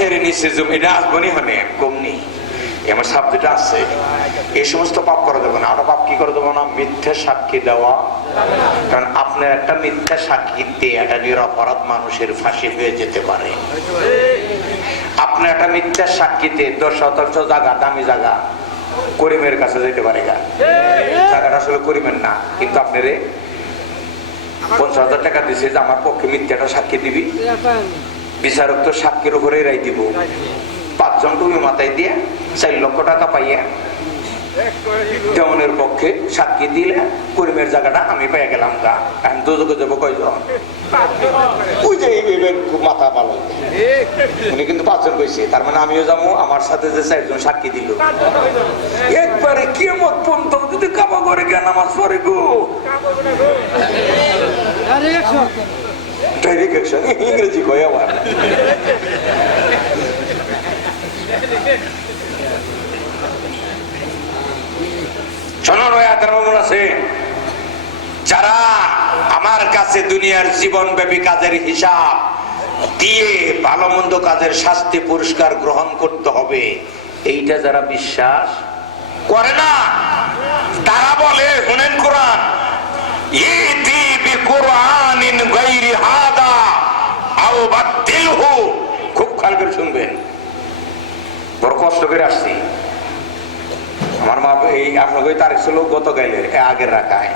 আরশের নিচে এটা আসবনি হনে কমনি আমার শব্দটা আছে। এই সমস্ত পাপ করে দেবো না। আমরা পাপ কি করে দেবো না? মিথ্যা সাক্ষী দেওয়া। কারণ আপনার একটা মিথ্যা সাক্ষী দিয়ে একটা নিরপরাধ মানুষের ফাঁসি হয়ে যেতে পারে। আপনার একটা মিথ্যা সাক্ষীতে 10 শতাংশ জায়গা, দামি জায়গা করিমের কাছে যেতে পারে। জায়গাটা আসলে করিমের না, কিন্তু আপনারে 50,000 টাকা দিছে যে আমার পক্ষে মিথ্যাটা সাক্ষী দিবি। বিচারক তো সাক্ষীর উপরে রায় দিব। 5 জন তুমি মাথায় দিয়ে 4 লক্ষ টাকা পাইয়া দেওয়ানের পক্ষে সাক্ষী দিলে করিমের জায়গাটা আমি পাইয়া গেলাম। গা আমি দুজকে যাবো কয়জন? ওই যে মাথা পালো উনি কিন্তু 5 জন কইছে, তার মানে আমিও যাবো। আমার সাথে যে 4 জন সাক্ষী দিল, একবারে কিয়ামত পর্যন্ত যদি কাবা করে গিয়ে নামাজ পড়ে গো, ডাইরেক্ট অ্যাকশন। ইংরেজি কয় আবার। যারা আমার কাছে দুনিয়ার জীবন ব্যাপী কাজের হিসাব দিয়ে ভালো মন্দ কাজের শাস্তি পুরস্কার গ্রহণ করতে হবে, এইটা যারা বিশ্বাস করে না তারা বলে, শুনেন কোরআন, ইতি বিকুরআনিন গায়রি হাদা আও বাতিলহু। খুব খেয়াল করে শুনবেন, বড় কষ্ট করে আসছি। আমার মা এই আপনাকে তারিখ ছিল গত গাইলের আগের রাখায়,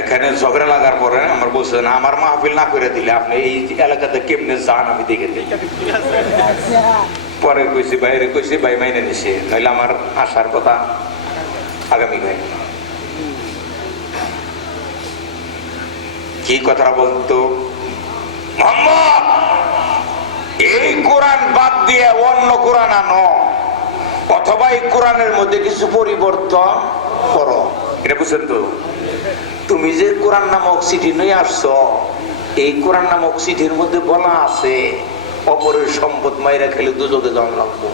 এখানে ঝগড়া লাগার পরে আমার বলছে না, আমার মাহফিল না করে দিলে আপনি এই এলাকাতে কেমনে যান আমি দেখে দিই। পরে কইছি বাইরে, কইছি ভাই মাইনে নিছে, নইলে আমার আসার কথা আগামী ভাই। কি কথা বলতো মোহাম্মদ, এই কোরআন বাদ দিয়ে অন্য কোরআন আনো, অথবা এই কোরআনের মধ্যে কিছু পরিবর্তন করো। এটা বুঝছেন তো? তুমি যে কোরআন নামক চিঠি নিয়ে আসছো, এই কোরআন নামক চিঠির মধ্যে বলা আছে অপরের সম্পদ মাইরা খেলে দুজকে যাওয়া লাগবো,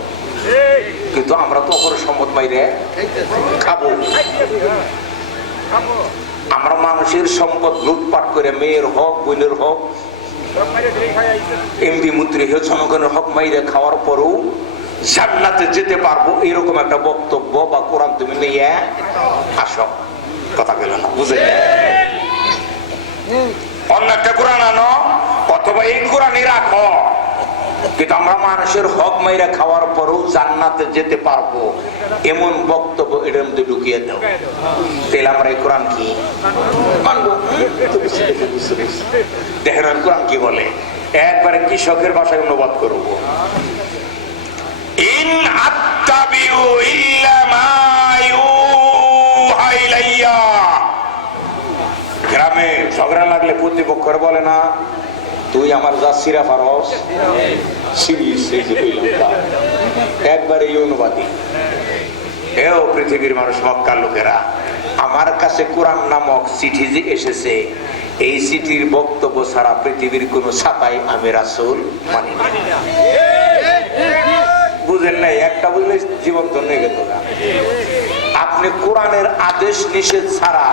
কিন্তু আমরা তো অপরের সম্পদ মাইরে খাবো। আমরা মানুষের সম্পদ লুটপাট করে, মেয়ের হক, বোনের হক, এমপি মন্ত্রী জনগণের হক মাইরে খাওয়ার পরেও জান্নাতে যেতে পারবো, এরকম একটা বক্তব্য বা কোরআন তুমি নিয়ে আসো। কথা গেল না, বুঝে? অন্য একটা কোরআন আনো, অথবা এই কোরআনই রাখো, কিন্তু আমরা মানুষের হক মাইরা খাওয়ার পরেও জান্নাতে যেতে পারবো, এমন বক্তব্য এটার মধ্যে ঢুকিয়ে দাও। তাহলে আমরা এই কোরআন কি মানবো? দেখেন কোরআন কি বলে, একবারে কৃষকের ভাষায় অনুবাদ করবো। ইন আত্তাবিউ ইল্লা মা ইউহা ইলাইয়া। গ্রামে ঝগড়া লাগলে প্রতিপক্ষের বলে না, তুই আমার যা সিরা ফারস একবারে এই অনুবাদী। এও পৃথিবীর মানুষ, মক্কার লোকেরা, আমার কাছে কোরআন নামক চিঠি যে এসেছে, এই চিঠির বক্তব্য ছাড়া পৃথিবীর কোন ছাতাই আমি রাসূল মানি না। বুঝেন নাই? একটা বুঝলে জীবন ধন্য গেল না। আপনি কোরআনের আদেশ নিষেধ ছাড়া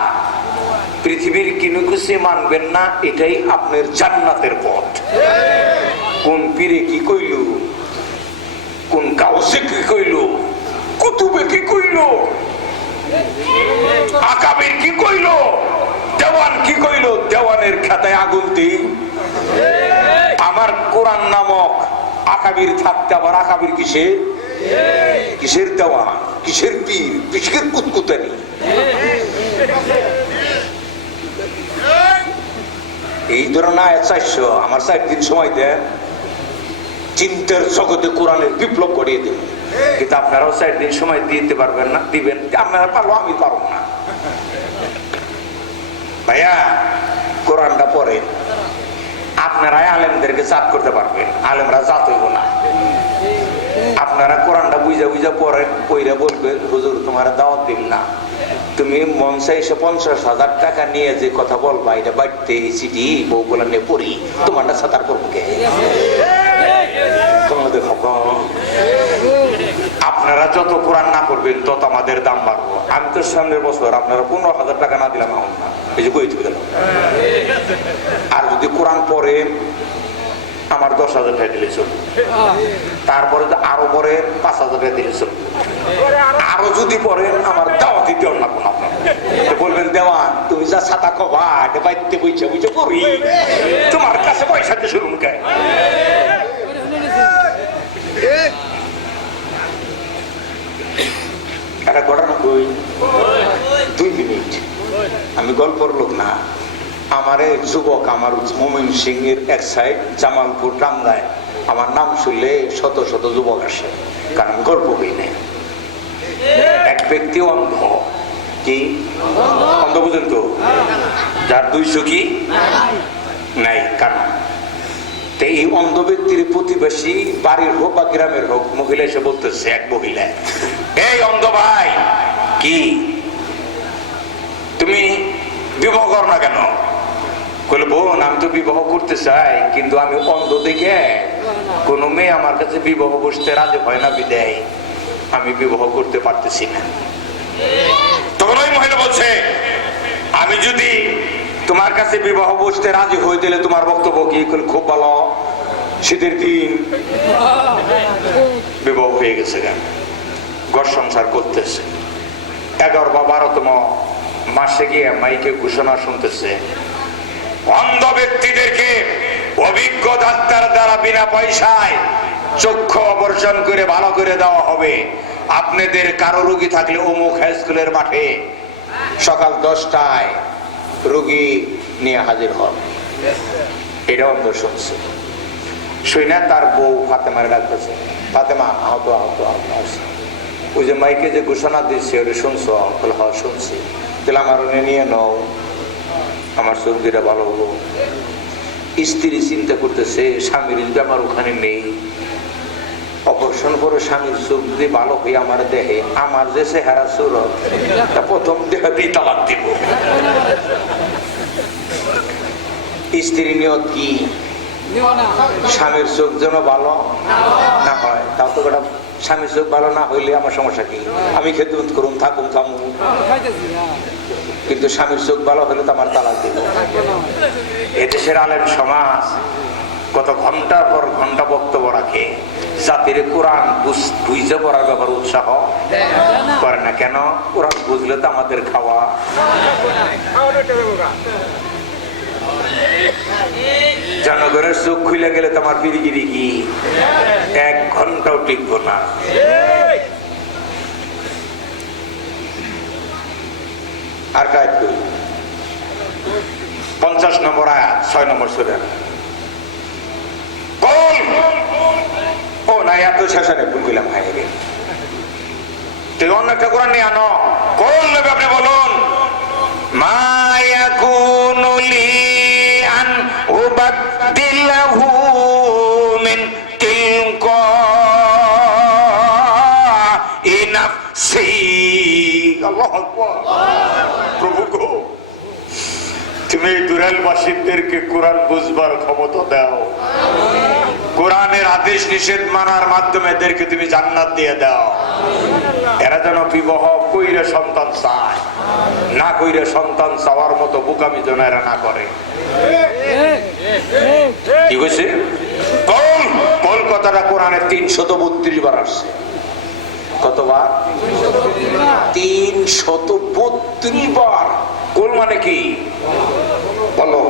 পৃথিবীর কিনু কিছু মানবেন না, এটাই আপনার জান্নাতের পথ। কোন পীরে কি কইল, কোন গাউসে কি কইল, কুতুবে কি কইল, আকাবির কি কইল, দেওয়ান কি কইল, দেওয়ানের খাতায় আগুন দিই। আমার কোরআন নামক আকাবির থাকতে আবার আকাবির কিসের কিসের দেওয়ান, কিসের পীর, কিসের কুতকুতানি। এই ধরনের আয়াত 400 আমার 4 দিন সময় দেন, চিন্তার জগতে কোরআনের বিপ্লব করিয়ে দেব। কিন্তু আপনারাও 4 দিন সময় দিতে পারবেন না, দিবেন আপনারা পারবো, আমি পারবো না। ভাইয়া কোরআনটা পড়ে আপনারাই আলেমদেরকে জাত করতে পারবেন, আলেমরা জাত হইব না। আপনারা কোরআনটা বুঝা বুঝা পড়েন, কইরা বলবেন হুজুর তোমার দাওয়াত দিন না, তুমি মঞ্চে এসে 50,000 টাকা নিয়ে যে কথা বলবা, এটা বাড়িতে চিঠি বউগুলা নিয়ে পড়ি, তোমারটা সাঁতার করবো কে? আপনারা যত কোরআন না করবেন তত আমাদের দাম বাড়বো। আমি তো সামনের বছর আপনারা 15,000 টাকা না দিলাম না, এই যে কই দিলাম। আর যদি কোরআন পড়েন আমার 10,000 টাকা দিলে চলবে, তারপরে আরো পরে 5,000 টাকা দিলে চলবে, আরো যদি পড়েন আমার দাওয়াত দিতে না কোনো আপনার বলবেন দেওয়ান তুমি যা ছাতা কবা বাইতে বইছে বুঝে করি তোমার কাছে পয়সা দিয়ে শুরু কে একটা ঘটনা কই 2 মিনিট। আমি গল্পর লোক না, আমার যুবক আমার মোমিন সিং এর এক সাইড জামালপুর টাঙ্গায় আমার নাম শুনলে শত শত যুবক আসে, কারণ গল্প হই না। এক ব্যক্তি অন্ধ, কি অন্ধ বুঝেন তো, যার 200 কি নাই কারণ এই অন্ধ ব্যক্তির প্রতিবেশী বাড়ির হোক বা গ্রামের হোক মহিলা এসে বলতেছে, এক মহিলা, এই অন্ধ ভাই কি তুমি বিবাহ করো না কেন? বলে বোন আমি তো বিবাহ করতে চাই, কিন্তু আমি অন্ধ দেখে কোনো মেয়ে আমার কাছে বিবাহ বসতে রাজি হয় না, বিদায় আমি বিবাহ করতে পারতেছি না। তখন ওই মহিলা বলছে, আমি যদি তোমার কাছে বিবাহ বসতে রাজি হয়ে দিলে তোমার বক্তব্য কি? খুব ভালো, শীতের দিন বিবাহ হয়ে গেছে, কেন ঘর সংসার করতেছে। 11 বা 12তম মাসে গিয়ে মাইকে ঘোষণা শুনতেছে, অন্ধ ব্যক্তিদেরকে অভিজ্ঞ ডাক্তার দ্বারা বিনা পয়সায় চক্ষু অপারেশন করে ভালো করে দেওয়া হবে। আপনাদের কারো রোগী থাকলে অমুক হাই স্কুলের মাঠে সকাল 10টায় রোগী নিয়ে হাজির হন। এটা অন্ধ শুনছে, শুই না তার বউ ফাতেমার ডাকতেছে, ফাতেমা আহত আহত আহত আছে, ওই যে মাইকে যে ঘোষণা দিচ্ছে ওটা শুনছ? বলে হ্যাঁ শুনছি। তাহলে আমার উনি নিয়ে নাও, আমার চোখ দুটা ভালো হলো। স্ত্রী চিন্তা করতেছে, স্বামীর যদি আমার ওখানে নেই, অপারেশন করে স্বামীর চোখ যদি ভালো হয়ে আমার দেহে, আমার যে চেহারা সুরত প্রথম দেহ দিয়ে তালাক দিব। স্ত্রী নিয়ত কি? স্বামীর চোখ যেন ভালো না হয়। তাও তো বেটা স্বামীর চোখ ভালো না হইলে আমার সমস্যা কি? আমি খেদমত করুন, থাকুন, থামু, কিন্তু স্বামীর চোখ ভালো হলে তো আমার তালাক দিব। এদেশের আলেম সমাজ কত ঘন্টার পর ঘন্টা বক্তব্য রাখে, জাতির কোরআন বুঝতে পড়ার ব্যাপার উৎসাহ করে না কেন? কোরআন বুঝলে তো আমাদের খাওয়া। জনগণের চোখ খুলে গেলে তো আমার বিড়িগিরি কি 1 ঘন্টাও টিকবো না। আর কাজ করি 50 নম্বর আয়াত 6 নম্বর সূরা। ও না এত শেষে ভুল করলাম, ভাই তুই অন্য একটা কোরআন নিয়ে আনো। কোন নেবে আপনি বলুন? মা ইয়াকুনু লি আন উবাদদিলাহু মিন তিলকাই নাফসি। আল্লাহু আকবার। প্রভু গো, তুমি দুরালবাসীদেরকে কোরআন বুঝবার ক্ষমতা দাও, কোরআনের আদেশ নিষেধ মানার মাধ্যমে এদেরকে তুমি জান্নাত দিয়ে দাও। এরা যেন বিবাহ কইরে সন্তান চায়, না কইরে সন্তান চাওয়ার মতো বোকামি যেন এরা না করে। কি কইছে? কোন কথাটা কোরআনে 332 বার আসছে। কতবার? 332 বার। কোল মানে কি বলো?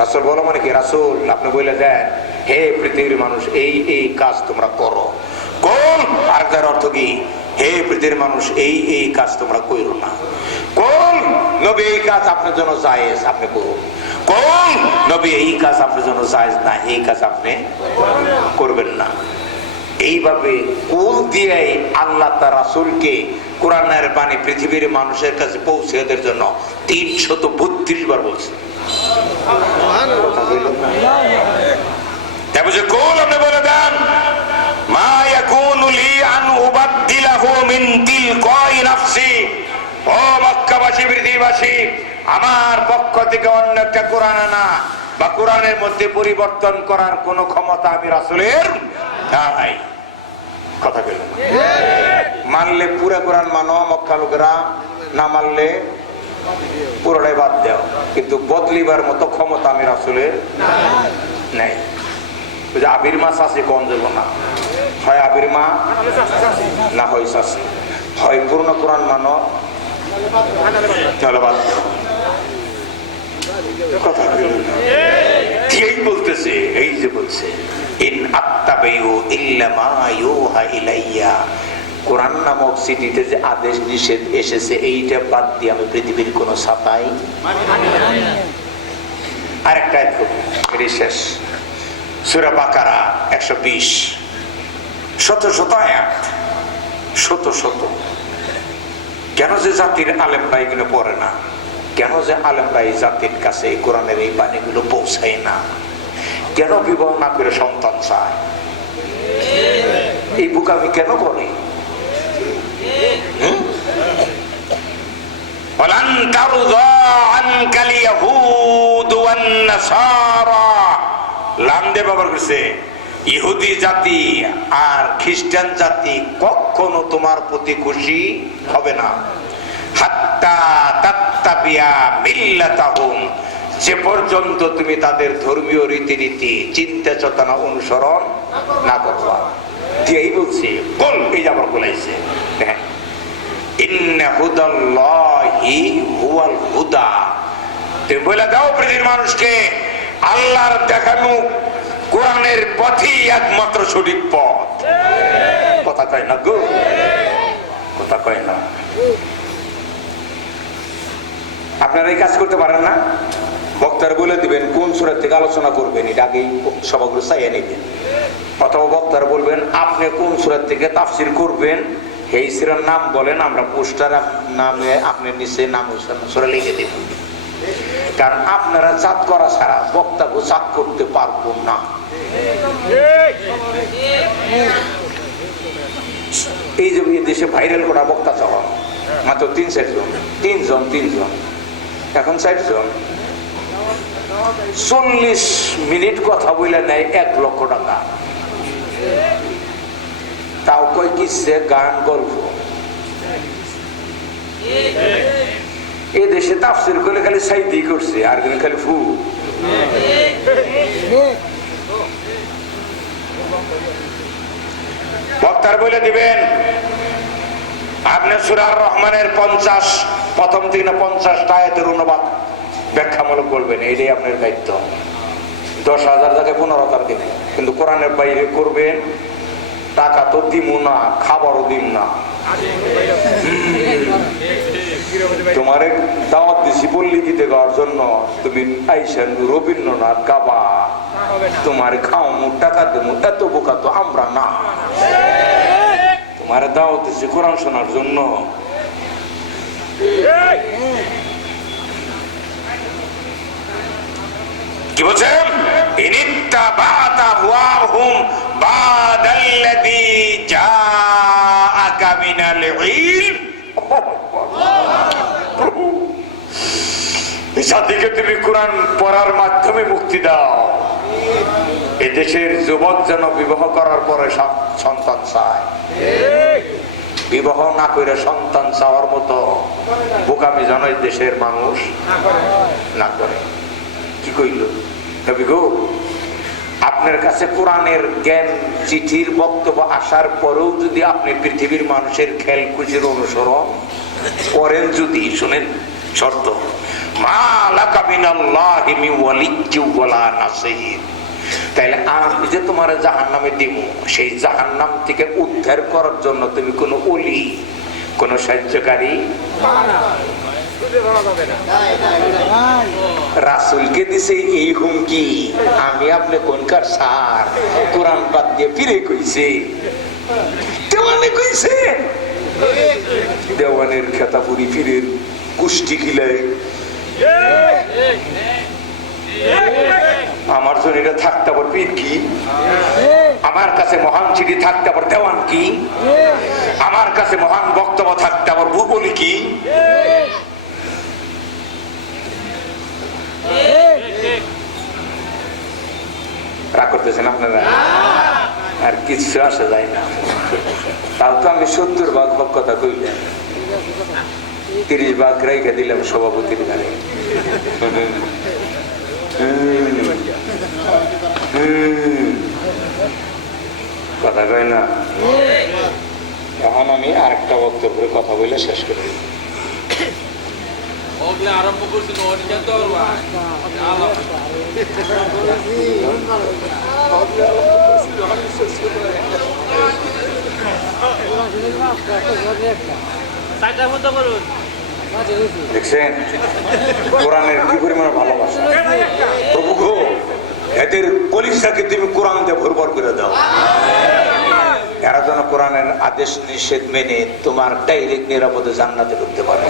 রাসূল বলো মানে কি? রাসূল আপনি বলে দেন, হে পৃথিবীর মানুষ এই এই কাজ তোমরা করো। কোন আর যার অর্থ কি? হে পৃথিবীর মানুষ এই এই কাজ তোমরা কইরো না। কোন নবী এই কাজ আপনার জন্য জায়েজ, আপনি করুন। কোন নবী এই কাজ আপনার জন্য জায়েজ না, এই কাজ আপনি করবেন না। এইভাবে কুল দিয়ে আল্লাহ তার রাসূলকে কোরআনের বাণী পৃথিবীর মানুষের কাছে পৌঁছে দেওয়ার জন্য 332 বার বলছে। কোন আপনি বলে দেন, মা ইয়াকুনু লি আন উবাদদিলাহু মিন তিলকাই নাফসি। ও মক্কাবাসী, পৃথিবীবাসী, আমার পক্ষ থেকে অন্য একটা কোরআন আনা বা কোরআনের মধ্যে পরিবর্তন করার কোন ক্ষমতা আমি রাসূলের নাই। কথা বললাম, মানলে পুরো কোরআন মানো মক্কা লোকেরা, না মানলে পুরোটাই বাদ দাও, কিন্তু বদলিবার মতো ক্ষমতা আমি রাসূলের নাই। আবির মা চাষি কম যাব না, হয় আবির মা না হয় চাষি, হয় পূর্ণ কোরআন মানো তাহলে বাদ কথা এই বলতেছে। এই যে বলছে ইন আত্তাবিউ ইল্লা মা ইউহা ইলাইয়া, কোরআন নামক সিটিতে যে আদেশ নিষেধ এসেছে এইটা বাদ দিয়ে আমি পৃথিবীর কোন ছাতাই আরেকটা এটি শেষ সূরা বাকারা 120 শত শত আয়াত, শত শত। কেন যে জাতির আলেমরা এগুলো পড়ে না, কেন যে আলেমরা এই জাতির কাছে এই কোরআনের এই বাণীগুলো পৌঁছায় না, কেন বিবাহ না করে সন্তান চায়, এই বোকামি কেন করে? ওয়ালান তারযা আনকাল ইয়াহুদ ওয়ান নাসারা, লাম দিয়ে ব্যবহার করছে। ইহুদি জাতি আর খ্রিস্টান জাতি কখনো তোমার প্রতি খুশি হবে না, হাত্তা তাত্তাবিয়া মিল্লাতাহুম, যে পর্যন্ত তুমি তাদের ধর্মীয় রীতিনীতি চিন্তা চেতনা অনুসরণ না করবা। এই বলছি বল, এই আবার বলাইছে ইন্না হুদাল্লাহি হুয়াল হুদা, তুমি বলে দাও পৃথিবীর মানুষকে আল্লাহর দেখানো কোরআনের পথই একমাত্র সঠিক পথ। কথা কয় না গো, কথা কয় না। আপনারা এই কাজ করতে পারেন না? বক্তারা বলে দিবেন কোন সূরা থেকে আলোচনা করবেন, এটা আগেই সবাইগুলো চাইয়ে নেবেন। অথবা বক্তারা বলবেন আপনি কোন সূরা থেকে তাফসীর করবেন, এই সূরার নাম বলেন, আমরা পোস্টার নামে আপনার নিচে নাম সূরা লিখে দেব। কারণ আপনারা চাঁদ করা ছাড়া বক্তাকে চাঁদ করতে পারবো না। এই যে দেশে ভাইরাল করা বক্তা চাওয়া মাত্র 3-4 জন, তিনজন এখন 60 জন, 40 মিনিট কথা বলে নেয় 1 লক্ষ টাকা। তাও কয় কিসে গান গল্প। এই দেশে তাফসীর করলে খালি সাইদি করছে, আর খালি ফু। বক্তার বলে দিবেন আপনি সূরা আর রহমানের 50 প্রথম থেকে 50টা আয়াতের অনুবাদ ব্যাখ্যামূলক বলবেন, এটাই আপনার দায়িত্ব। 10,000 টাকা 15,000 দিন, কিন্তু কোরআনের বাইরে করবেন, টাকা তো দিব না, খাবারও দিন না। তোমার দাওয়াত দিছি বললি গীতে গাওয়ার জন্য, তুমি আইসেন রবীন্দ্রনাথ গাবা, তোমার খাওয়ামু টাকা দেবো, এত বোকা তো আমরা না। তোমার দাওয়াত দিছি কোরআন শোনার জন্য। কি বলছেন? ইনিত্তাবাতা ওয়াহুম বাদাল্লাযী জাআকা মিনাল ইলম, জাতিকে তুমি কোরআন পড়ার মাধ্যমে মুক্তি দাও। এদেশের যুবক যেন বিবাহ করার পরে সন্তান চায়, বিবাহ না করে সন্তান চাওয়ার মতো বোকামি যেন দেশের মানুষ না করে। কি কইল নবী গো, আপনার কাছে কোরআনের জ্ঞান চিঠির বক্তব্য আসার পরেও যদি আপনি পৃথিবীর মানুষের খেল খুশির অনুসরণ করেন, যদি শুনেন শর্ত, মা লাকা মিনাল্লাহি মিন ওয়ালিয়্যিন ওয়ালা নাসীর, তাইলে আমি যে তোমার জাহান্নামে দিব, সেই জাহান্নাম থেকে উদ্ধার করার জন্য তুমি কোনো ওলি, কোনো সাহায্যকারী রাসূলকে দিছে এই হুমকি। আমি আপনি কোনকার সার, কোরআন বাদ দিয়ে ফিরে কইছে, দেওয়ানে কইছে, দেওয়ানের খেতাপুরি ফিরের কুষ্টি খিলাই। আমার জন্য এটা থাকতে পার পীর কি, আমার কাছে মহান চিঠি থাকতে পার দেওয়ান কি, আমার কাছে মহান বক্তব্য থাকতে পার ভূগোলি কি। রাগ করতেছেন আপনারা? আর কিছু আসা যায় না। তাও তো আমি 70 ভাগ কথা কইলাম, 30 ভাগ রেখে দিলাম সভাপতির গানে। কথা কয় না। এখন আমি আরেকটা বক্তব্যের কথা বলে শেষ করি। আরম্ভ করছি দেখছেন কোরআনের কি পরিমাণে ভালোবাসা। প্রভু গো, এদের কলিজাকে তুমি কোরআন দিয়ে ভরভর করে দাও। এরা যেন কোরআনের আদেশ নিষেধ মেনে তোমার ডাইরেক্ট নিরাপদে জান্নাতে ঢুকতে পারে।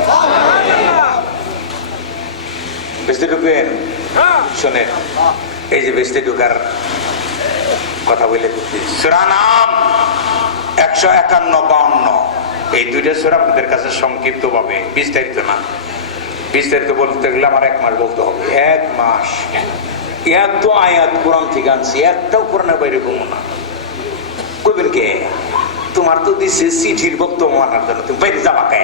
বেস্তে ঢুকবেন? শোনেন, এই যে বেস্তে ঢুকার কথা বলে সূরা নাম 151-52, এই দুইটা সূরা আপনাদের কাছে সংক্ষিপ্ত ভাবে, বিস্তারিত না। বিস্তারিত বলতে গেলে আমার 1 মাস বলতে হবে। 1 মাস এত আয়াত কোরআন থেকে আনছি, একটাও কোরআনের বাইরে কমো না। কইবেন কে? তোমার তো দিছে চিঠির বক্তব্য মানার জন্য, তুমি বাইরে যাবা কে?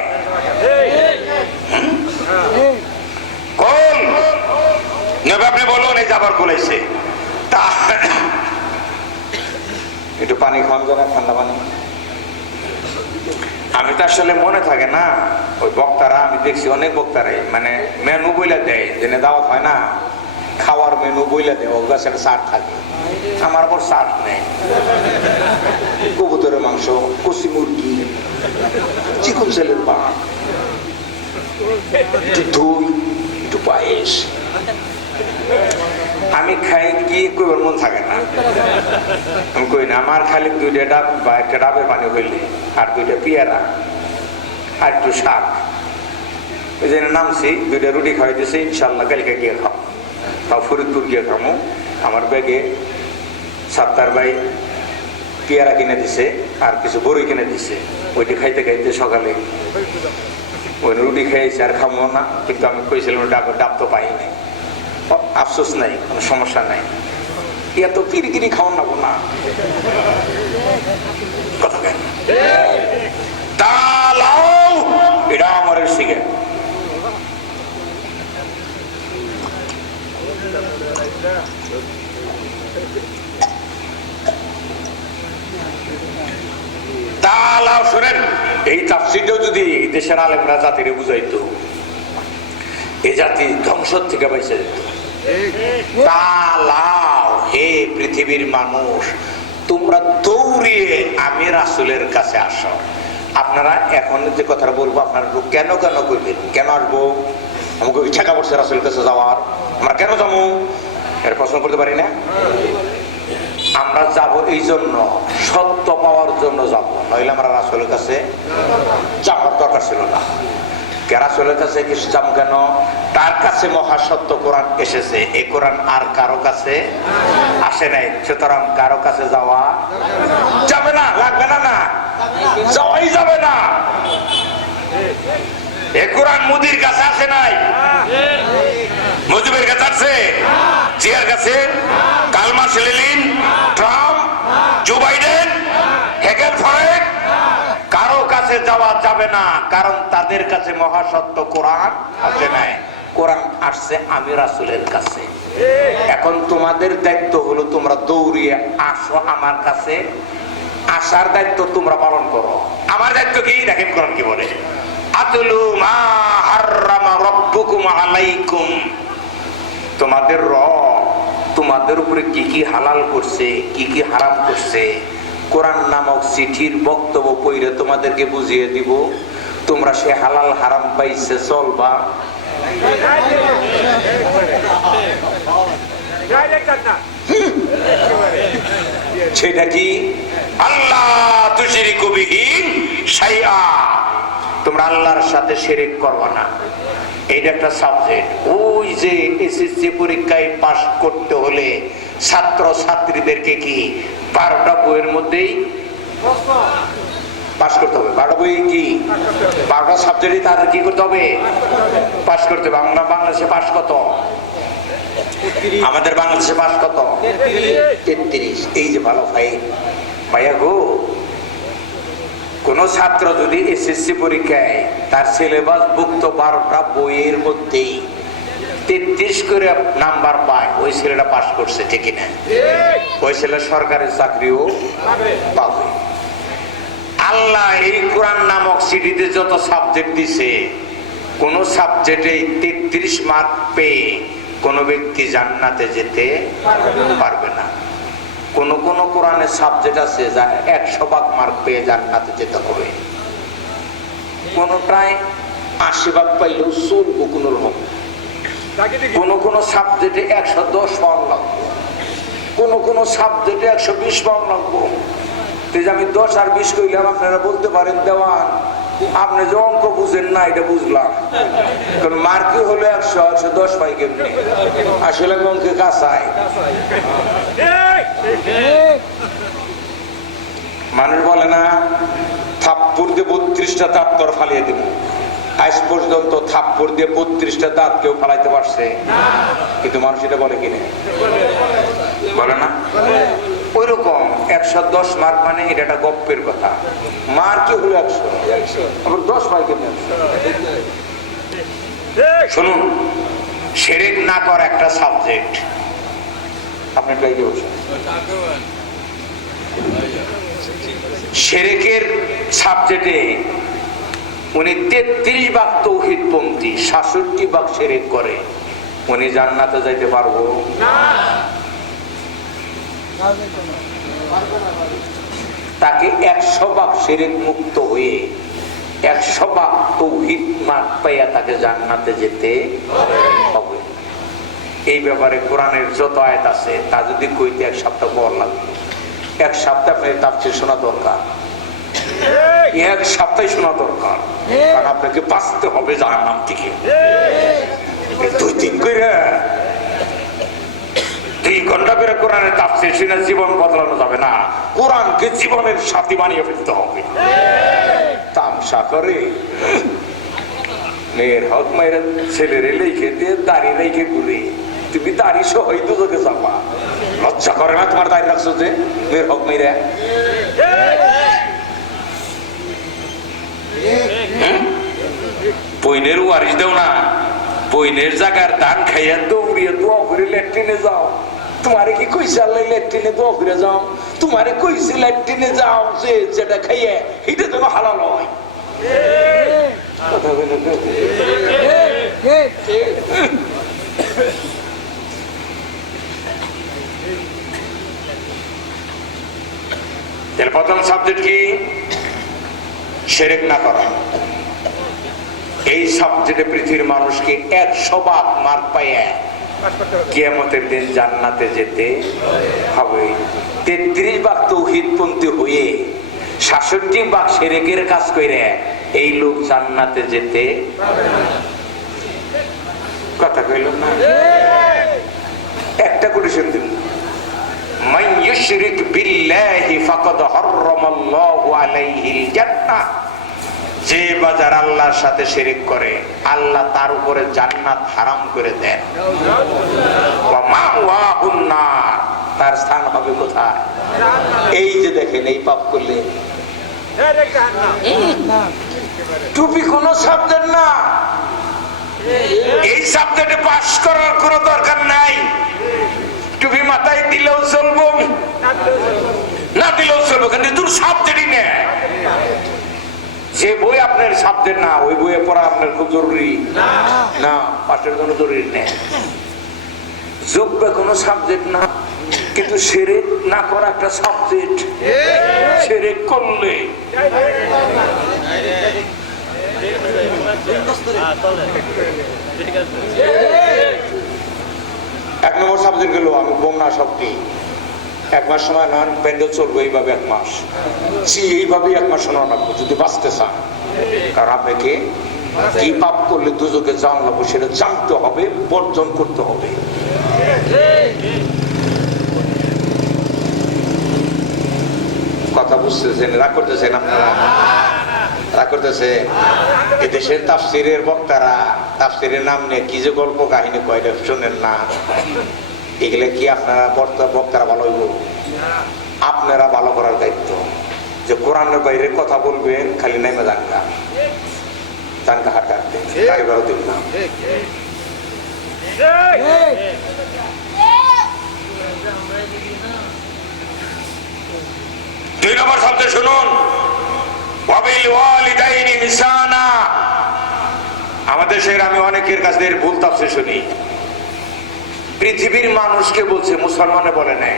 আপনি বলুন, এই যাবার বলেছে তা একটু পানি খাওয়ান যায় না, ঠান্ডা পানি। আমি তো আসলে মনে থাকে না, ওই বক্তারা আমি দেখছি অনেক বক্তারাই মানে মেনু বইলা দেয়, জেনে দাওয়াত হয় না, খাওয়ার মেনু বইলা দেয়, ওর কাছে চাট থাকে। আমার আবার চাট নেই। কবুতরের মাংস, কচি মুরগি, চিকন ছেলের পা, একটু দই, একটু পায়েস। আমি খাই কি কইবার মন থাকে না। আমি কই না, আমার খালি 2টা ডাব বা 1টা ডাবের পানি হইলে, আর 2টা পেয়ারা, আর একটু শাক। ওই জন্য নামছি, 2টা রুটি খাওয়াই দিয়েছে, ইনশাল্লাহ কালকে গিয়ে খাও, তাও ফরিদপুর গিয়ে খামো। আমার ব্যাগে সাত্তার ভাই পেয়ারা কিনে দিছে আর কিছু বড়ি কিনে দিছে, ওইটি খাইতে খাইতে সকালে ওই রুটি খেয়েছি, আর খামো না। কিন্তু আমি কইছিলাম ডাব তো পাই নাই। আফসোস নাই, কোনো সমস্যা নাই, এত কিরিকিরি খাওয়ান না না কথা কেন তালাও এটা আমার শিখে। তালাও শোনেন, এই তাফসীরটাও যদি দেশের আলেমরা জাতিরে বুঝাইতো, এই জাতি ধ্বংসের থেকে বাইসে যেত। তালাও, হে পৃথিবীর মানুষ, তোমরা দৌড়িয়ে আমি রাসূলের কাছে আসো। আপনারা এখন যে কথাটা বলবো, আপনারা কেন কেন করবেন? কেন আসবো? আমাকে ইচ্ছা করছে রাসূলের কাছে যাওয়ার, আমরা কেন যাবো এর প্রশ্ন করতে পারি না? আমরা যাব এই জন্য, সত্য পাওয়ার জন্য যাব, নইলে আমরা রাসূলের কাছে যাওয়ার দরকার ছিল না। রাসূলের কাছে কিছু যাবো কেন? তার কাছে মহাসত্য কোরআন এসেছে, এই কোরআন আর কারো কাছে আসে নাই। সুতরাং কারো কাছে যাওয়া যাবে না, লাগবে না, না যাওয়াই যাবে না। এই কোরআন মোদির কাছে আসে নাই, মুজিবের কাছে আসছে, জিয়ার কাছে, কাল Marx, Lenin, Trump, Joe Biden, Hegel, Freud, কারো কাছে যাওয়া যাবে না, কারণ তাদের কাছে মহাসত্য কোরআন আসে নাই। কোরআন আসছে আমি রাসূলের কাছে। এখন তোমাদের দায়িত্ব হলো তোমরা দৌড়িয়ে আসো আমার কাছে, আসার দায়িত্ব তোমরা পালন করো। আমার দায়িত্ব কি দেখেন, কোরআন কি বলে, আতলু মা হাররামা রাব্বুকুম আলাইকুম, তোমাদের রব তোমাদের উপরে কি কি হালাল করছে, কি কি হারাম করছে, কোরআন নামক চিঠির বক্তব্য পড়ে তোমাদেরকে বুঝিয়ে দিব। তোমরা সে হালাল হারাম পাইছে চলবা। সেটা কি? আল্লাহ তুশরিকু বিহি শাইআ, তোমরা আল্লাহর সাথে শিরক করবা না। এইটা একটা সাবজেক্ট। ওই যে এসএসসি পরীক্ষায় পাস করতে হলে ছাত্র ছাত্রীদেরকে কি 12টা বইয়ের মধ্যেই পাস করতে হবে। 12টা বই কি 12টা সাবজেক্টই তাদের কি করতে হবে? পাস করতে হবে। বাংলাদেশে পাস কত? আমাদের বাংলাদেশে পাস কত? 33। এই যে ভালো ভাই ভাইয়া গো, কোন ছাত্র যদি এসএসসি পরীক্ষায় তার সিলেবাস ভুক্ত 12টা বইয়ের মধ্যেই 33 করে নাম্বার পায়, ওই ছেলেটা পাস করছে, ঠিক না? ওই ছেলে সরকারি চাকরিও পাবে। আল্লাহ এই কোরআন নামক সিটিতে যত সাবজেক্ট দিছে, কোন সাবজেক্টে 33 মার্ক পেয়ে কোন ব্যক্তি জান্নাতে যেতে পারবে না। কোন কোন কোরআনের সাবজেক্ট আছে যা 100 মার্ক পেয়ে জান্নাতে যেতে হবে, কোনটায় 80 ভাগ পাইলেও চলবো কোন রকম। কোন কোন সাবজেক্টে 110 পাউন্ড লাগবে, কোন কোন সাবজেক্টে 120 পাউন্ড লাগবো। আমি 10 আর 20 কইলাম, আপনারা বলতে পারেন দেওয়ান আপনি যে অঙ্ক বুঝেন না, এটা বুঝলাম, কারণ মার্কে হলো 100, 110 পাই কেমনি? আসলে অঙ্কে কাঁচাই। মানুষ বলে না থাপ্পড় দিয়ে 32টা দাঁত তোর ফালিয়ে দিব, আজ পর্যন্ত থাপ্পড় দিয়ে 32টা দাঁত কেউ ফালাইতে পারছে? কিন্তু মানুষ এটা বলে কিনে বলে না। ওই রকম 110 মার্ক মানে এটা একটা গপ্পের কথা। মার্কে হলো 100, আবার 10 পাই কেমনি? শুনুন, শিরক না কর একটা সাবজেক্ট। আপনি পেয়ে বসেন, শিরকের সাবজেক্টে উনি 33 ভাগ তাওহীদপন্থী, 66 ভাগ শিরক করে, উনি জান্নাতে যাইতে পারবো না। তাকে 100 ভাগ শিরক মুক্ত হয়ে 100 ভাগ তাওহীদ মার্ক পাইয়া তাকে জান্নাতে যেতে হবে। এই ব্যাপারে কোরআনের যত আয়াত আছে তা যদি কইতে 1 সপ্তাহ পর লাগবে। 1 সপ্তাহ আপনার তাফসীর শোনা দরকার, 1 সপ্তাহ শোনা দরকার, কারণ আপনাকে বাঁচতে হবে জাহান্নাম থেকে। 2-3 করে 2 ঘন্টা করে কোরআনের তাফসীর শুনে জীবন বদলানো যাবে না, কোরআনকে জীবনের সাথী বানিয়ে ফেলতে হবে। তামসা করে মেয়ের হক মায়ের ছেলেরে লিখে দিয়ে দাড়ি রেখে ঘুরে, তুমি দাড়ি সহই দুজকে চাপা, লজ্জা করে না তোমার দাড়ি রাখছো যে মেয়ের হক মেয়েরা? বইনের ওয়ারিস দেও না, বইনের জায়গার দান খাইয়া দৌড়িয়ে দোয়া করে ল্যাট্রিনে যাও। তোমারে কি কইছে আল্লাহ ল্যাট্রিনে দোয়া করে যাও? তোমারে কইছে ল্যাট্রিনে যাও যে যেটা খাইয়ে এটা যেন হালাল হয়। কথা বলে প্রথম সাবজেক্ট কি? শিরক না করা। এই সাবজেক্টে পৃথিবীর মানুষকে 100 ভাগ মার্ক পাইয়া কিয়ামতের দিন জান্নাতে যেতে হবে। 33 ভাগ তাওহীদপন্থী হয়ে 66 ভাগ শিরকের কাজ করে এই লোক জান্নাতে যেতে কথা কইল না। একটা কোটেশন দিন, মান ইউশরিক বিল্লাহি ফাকাদ হারামাল্লাহু আলাইহিল জান্নাহ। যে বাজার আল্লাহর সাথে শিরক করে আল্লাহ তার উপরে জান্নাত হারাম করে দেন। ওয়া মাওয়াহুন নার, তার স্থান হবে কোথায়? এই যে দেখেন, এই পাপ করলে টুপি কোন সাবজেক্ট না, এই সাবজেক্টে পাস করার কোন দরকার নাই। টুপি মাথায় দিলেও চলবো, না দিলেও চলবো, কিন্তু তোর সাবজেক্টই নেই। যে বই আপনার সাবজেক্ট না, ওই বইয়ে পড়া আপনার খুব জরুরি না, পাশের জন্য জরুরি নেই। যোগ্য কোনো সাবজেক্ট না, কিন্তু শিরক না করা একটা সাবজেক্ট। শিরক করলে এক নম্বর সাবজেক্ট গেল আমি বন্যা শক্তি। 1 মাস সময় নন, প্যান্ডেল চলবো এইভাবে 1 মাস, এইভাবেই 1 মাস শোনা রাখবো যদি বাঁচতে চান। কারণ আপনাকে কি পাপ করলে দুজকে জানলাবো সেটা জানতে হবে, বর্জন করতে হবে। কথা বুঝতেছেন? রাগ করতেছেন আপনারা? রাগ করতেছে? এদেশের তাফসিরের বক্তারা তাফসিরের নাম নিয়ে কি যে গল্প কাহিনী কয়টা শোনেন না? এগুলো কি আপনারা বক্তারা ভালো হইব? আপনারা ভালো করার দায়িত্ব। যে কোরআনের বাইরে কথা বলবেন খালি নেমে জানগা জানগা হাঁটাতে গাড়ি ভাড়া দিন না। 2 নম্বর শব্দ শুনুন, ওয়াবিল ওয়ালিদাইনি ইহসানা। আমাদের দেশের আমি অনেকের কাছে ভুল তাফসীর শুনি, পৃথিবীর মানুষকে বলছে, মুসলমানে বলে নাই,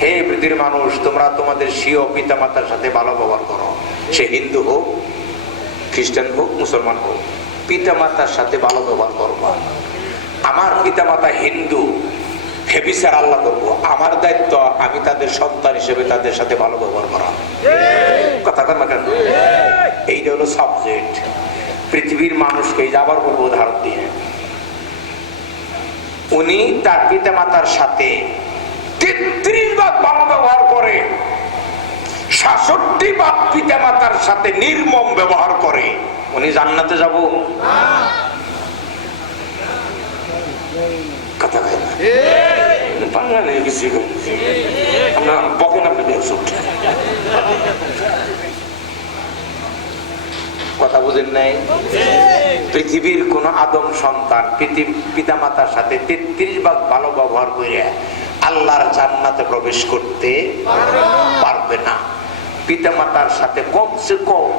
হে পৃথিবীর মানুষ, তোমরা তোমাদের স্বীয় পিতা মাতার সাথে ভালো ব্যবহার করো। সে হিন্দু হোক, খ্রিস্টান হোক, মুসলমান হোক, পিতা মাতার সাথে ভালো ব্যবহার করবো। আমার পিতা মাতা হিন্দু, হে বিচার আল্লাহ করবো, আমার দায়িত্ব আমি তাদের সন্তান হিসেবে তাদের সাথে ভালো ব্যবহার করা। কথা কেন কেন? এইটা হলো সাবজেক্ট। পৃথিবীর মানুষকে আবার বলবো উদাহরণ দিয়ে, উনি তার পিতা মাতার সাথে 33 ভাগ ভালো ব্যবহার করে, 66 ভাগ পিতা মাতার সাথে নির্মম ব্যবহার করে, উনি জান্নাতে যাব? কথা কয় না, বাংলা নেই কিছু, আমরা বকেন আপনাদের কথা বুঝেন নাই? পৃথিবীর কোন আদম সন্তান পিতা মাতার সাথে 33 ভাগ ভালো ব্যবহার করে আল্লাহর জান্নাতে প্রবেশ করতে পারবে না। পিতা মাতার সাথে কমসে কম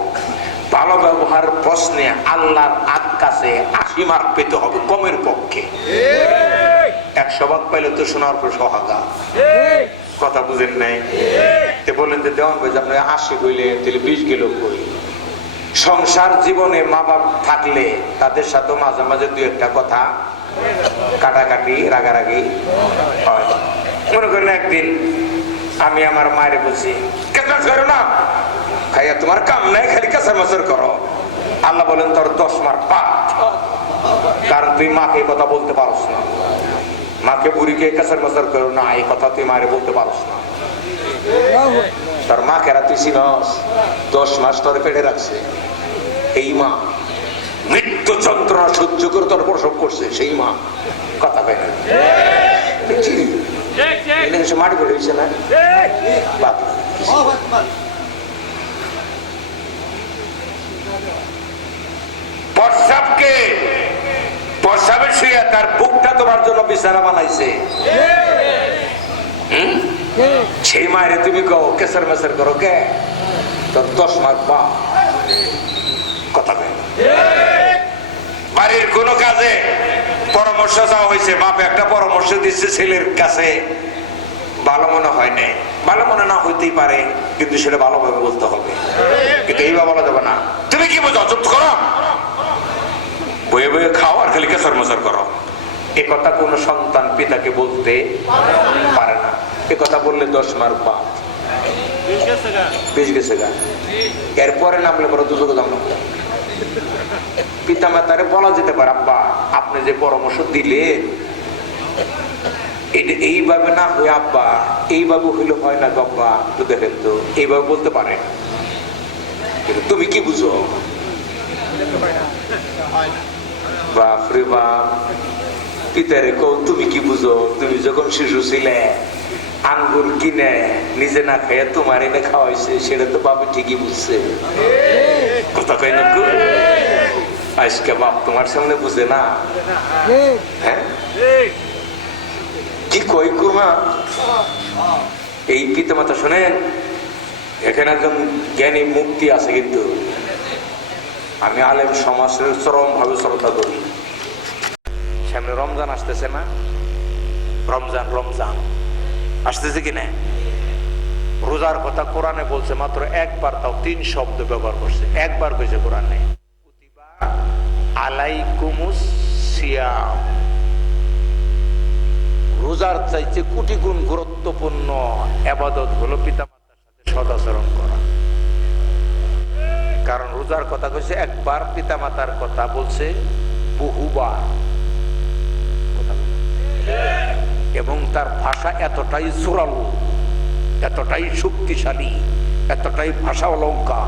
ভালো ব্যবহার প্রশ্নে আল্লাহর কাছে 80 মার্ক পেতে হবে কমের পক্ষে। 100 ভাগ পাইলে তো শোনার পর সোহাগা। কথা বুঝেন নাই? বলেন যে দেওয়ান ভাই আপনি 80 কইলে তাহলে 20 গেল কই? সংসার জীবনে মা বাপ থাকলে তাদের সাথে মাঝে মাঝে দুই একটা কথা কাটাকাটি রাগারাগি হয়। মনে করেন একদিন আমি আমার মায়ের বলছি, কেচার করো না খাইয়া, তোমার কাম নাই, খালি কেচার মাচার করো। আল্লাহ বলেন তোর 10 মার পাপ, কারণ তুই মাকে এই কথা বলতে পারস না। মাকে বুড়িকে কেচার মাচার করো না, এই কথা তুই মায়ের বলতে পারস না। তোর মা কেরা তুই চিনস? 10 মাস তোর পেটে রাখছে, এই মা মৃত্যু যন্ত্রণা সহ্য করে তোর প্রসব করছে, সেই মা। কথা পাই না, মাটি পড়ে হয়েছে না? প্রস্রাবের শুয়ে তার বুকটা তোমার জন্য বিছানা বানাইছে, সেই মায়ের তুমি কও কেসার মেসার করো কে? তোর 10 মার্ক পাপ। কথা কয় বাড়ির কোন কাজে পরামর্শ চাওয়া হয়েছে, বাপ একটা পরামর্শ দিচ্ছে ছেলের কাছে, ভালো মনে হয় নাই, ভালো মনে না হইতেই পারে, কিন্তু সেটা ভালোভাবে বলতে হবে, কিন্তু এইভাবে বলা যাবে না। তুমি কি বোঝো? চুপ করো, বয়ে বয়ে খাও আর খালি কেসার মেসার করো। এ কথা কোন সন্তান পিতাকে বলতে পারে না। এ কথা বললে 10 মার্ক পাপ, 20 গেছে গা। এরপরে নামলে পরে দুজক দাম না। পিতা মাতারে বলা যেতে পারে, আব্বা আপনি যে পরামর্শ দিলেন এটা এইভাবে না হয়ে আব্বা এইভাবে হইলে হয় না, আব্বা তো দেখেন তো, এইভাবে বলতে পারে। তুমি কি বুঝো? বাপরে বাপ, পিতারে কও তুমি কি বুঝো? তুমি যখন শিশু ছিলে আঙ্গুর কিনে নিজে না খেয়ে তোমার এনে খাওয়াইছে, সেটা তো বাবা ঠিকই বুঝছে। কথা কয় না? আজকে বাপ তোমার সামনে বুঝে না, হ্যাঁ কি কই কুমা? এই পিতা মাতা শোনেন, এখানে একজন জ্ঞানী মুক্তি আছে, কিন্তু আমি আলেম সমাজের চরম ভাবে শ্রদ্ধা করি। সামনে রমজান আসতেছে না? রমজান রমজান আসতেছে কিনা? রোজার কথা কোরআনে বলছে মাত্র একবার, তাও 3 শব্দ ব্যবহার করছে। একবার কইছে কোরআনে, কুতিবা আলাইকুমুস সিয়াম। রোজার চাইতে কোটি গুণ গুরুত্বপূর্ণ ইবাদত হলো পিতামাতার সাথে সদাচরণ করা। কারণ রোজার কথা কইছে একবার, পিতামাতার কথা বলছে বহুবার। এবং তার ভাষা এতটাই জোরালো, এতটাই শক্তিশালী, এতটাই ভাষা অলঙ্কার,